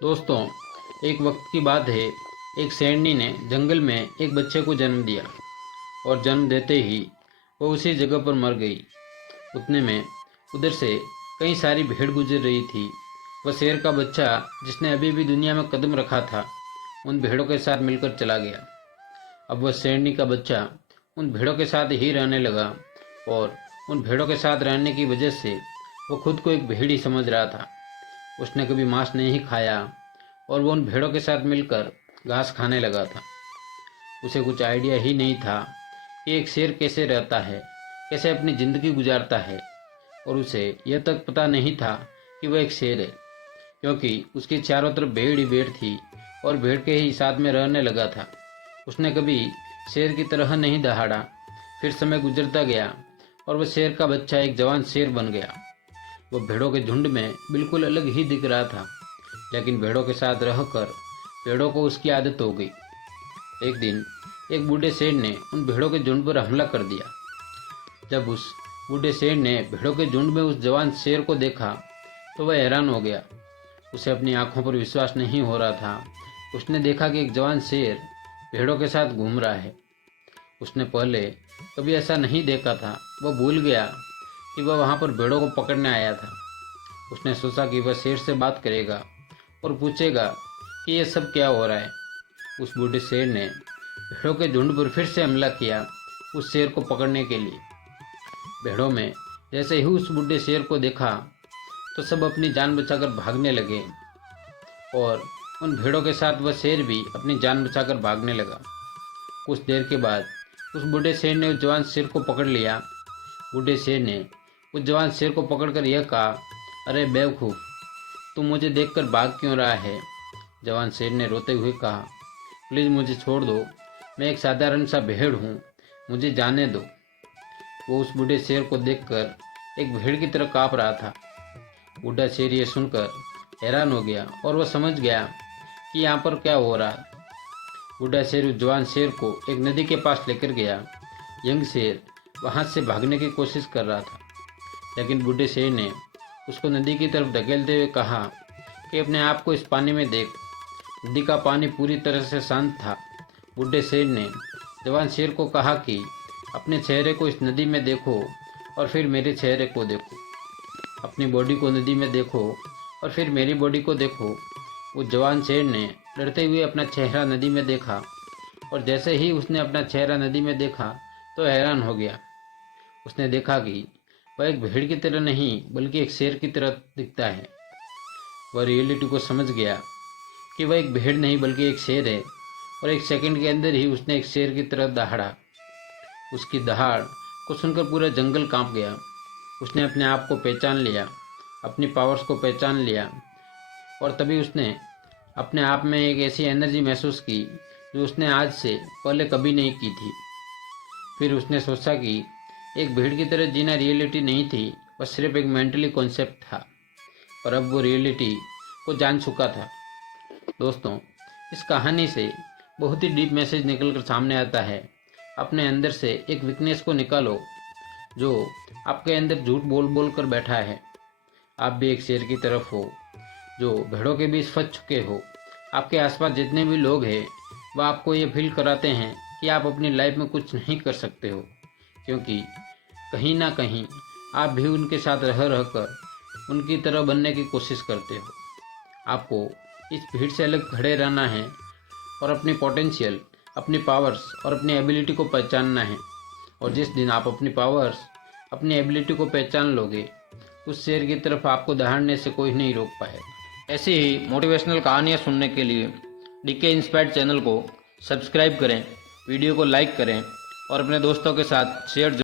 दोस्तों, एक वक्त की बात है। एक शेरनी ने जंगल में एक बच्चे को जन्म दिया और जन्म देते ही वो उसी जगह पर मर गई। उतने में उधर से कई सारी भेड़ गुजर रही थी। वह शेर का बच्चा, जिसने अभी भी दुनिया में कदम रखा था, उन भेड़ों के साथ मिलकर चला गया। अब वह शेरनी का बच्चा उन भेड़ों के साथ ही रहने लगा और उन भेड़ों के साथ रहने की वजह से वो खुद को एक भेड़ ही समझ रहा था। उसने कभी मांस नहीं खाया और वो उन भेड़ों के साथ मिलकर घास खाने लगा था। उसे कुछ आइडिया ही नहीं था कि एक शेर कैसे रहता है, कैसे अपनी ज़िंदगी गुजारता है। और उसे यह तक पता नहीं था कि वह एक शेर है, क्योंकि उसकी चारों तरफ भेड़ ही भेड़ थी और भेड़ के ही साथ में रहने लगा था। उसने कभी शेर की तरह नहीं दहाड़ा। फिर समय गुजरता गया और वह शेर का बच्चा एक जवान शेर बन गया। वो भेड़ों के झुंड में बिल्कुल अलग ही दिख रहा था, लेकिन भेड़ों के साथ रहकर भेड़ों को उसकी आदत हो गई। एक दिन एक बूढ़े शेर ने उन भेड़ों के झुंड पर हमला कर दिया। जब उस बूढ़े शेर ने भेड़ों के झुंड में उस जवान शेर को देखा तो वह हैरान हो गया। उसे अपनी आंखों पर विश्वास नहीं हो रहा था। उसने देखा कि एक जवान शेर भेड़ों के साथ घूम रहा है। उसने पहले कभी ऐसा नहीं देखा था। वह भूल गया कि वह वहाँ पर भेड़ों को पकड़ने आया था। उसने सोचा कि वह शेर से बात करेगा और पूछेगा कि यह सब क्या हो रहा है। उस बूढ़े शेर ने भेड़ों के झुंड पर फिर से हमला किया, उस शेर को पकड़ने के लिए। भेड़ों में जैसे ही उस बूढ़े शेर को देखा तो सब अपनी जान बचाकर भागने लगे और उन भेड़ों के साथ वह शेर भी अपनी जान बचाकर भागने लगा। कुछ देर के बाद उस बूढ़े शेर ने उस जवान शेर को पकड़ लिया। बूढ़े शेर ने उस जवान शेर को पकड़कर यह कहा, अरे बेवकूफ़, तू मुझे देखकर भाग क्यों रहा है? जवान शेर ने रोते हुए कहा, प्लीज़ मुझे छोड़ दो, मैं एक साधारण सा भेड़ हूँ, मुझे जाने दो। वो उस बूढ़े शेर को देखकर एक भेड़ की तरह काँप रहा था। बूढ़ा शेर ये सुनकर हैरान हो गया और वह समझ गया कि यहाँ पर क्या हो रहा है। बूढ़ा शेर उस जवान शेर को एक नदी के पास लेकर गया। यंग शेर वहाँ से भागने की कोशिश कर रहा था, लेकिन बूढ़े शेर ने उसको नदी की तरफ धकेलते हुए कहा कि अपने आप को इस पानी में देख। नदी का पानी पूरी तरह से शांत था। बूढ़े शेर ने जवान शेर को कहा कि अपने चेहरे को इस नदी में देखो और फिर मेरे चेहरे को देखो। अपनी बॉडी को नदी में देखो और फिर मेरी बॉडी को देखो। वो जवान शेर ने डरते हुए अपना चेहरा नदी में देखा और जैसे ही उसने अपना चेहरा नदी में देखा तो हैरान हो गया। उसने देखा कि वह एक भेड़ की तरह नहीं बल्कि एक शेर की तरह दिखता है। वह रियलिटी को समझ गया कि वह एक भेड़ नहीं बल्कि एक शेर है और एक सेकंड के अंदर ही उसने एक शेर की तरह दहाड़ा। उसकी दहाड़ को सुनकर पूरा जंगल कांप गया। उसने अपने आप को पहचान लिया, अपनी पावर्स को पहचान लिया और तभी उसने अपने आप में एक ऐसी एनर्जी महसूस की जो उसने आज से पहले कभी नहीं की थी। फिर उसने सोचा कि एक भीड़ की तरह जीना रियलिटी नहीं थी, वह सिर्फ एक मेंटली कॉन्सेप्ट था। और अब वो रियलिटी को जान चुका था। दोस्तों, इस कहानी से बहुत ही डीप मैसेज निकलकर सामने आता है। अपने अंदर से एक वीकनेस को निकालो जो आपके अंदर झूठ बोल बोल कर बैठा है। आप भी एक शेर की तरफ हो जो भेड़ों के बीच फंस चुके हो। आपके आसपास जितने भी लोग हैं वह आपको ये फील कराते हैं कि आप अपनी लाइफ में कुछ नहीं कर सकते हो, क्योंकि कहीं ना कहीं आप भी उनके साथ रह रहकर उनकी तरह बनने की कोशिश करते हो। आपको इस भीड़ से अलग खड़े रहना है और अपनी पोटेंशियल, अपनी पावर्स और अपनी एबिलिटी को पहचानना है। और जिस दिन आप अपनी पावर्स, अपनी एबिलिटी को पहचान लोगे, उस शेर की तरफ आपको दहाड़ने से कोई नहीं रोक पाएगा। ऐसी ही मोटिवेशनल कहानियाँ सुनने के लिए डीके इंस्पायर्ड चैनल को सब्सक्राइब करें, वीडियो को लाइक करें और अपने दोस्तों के साथ शेयर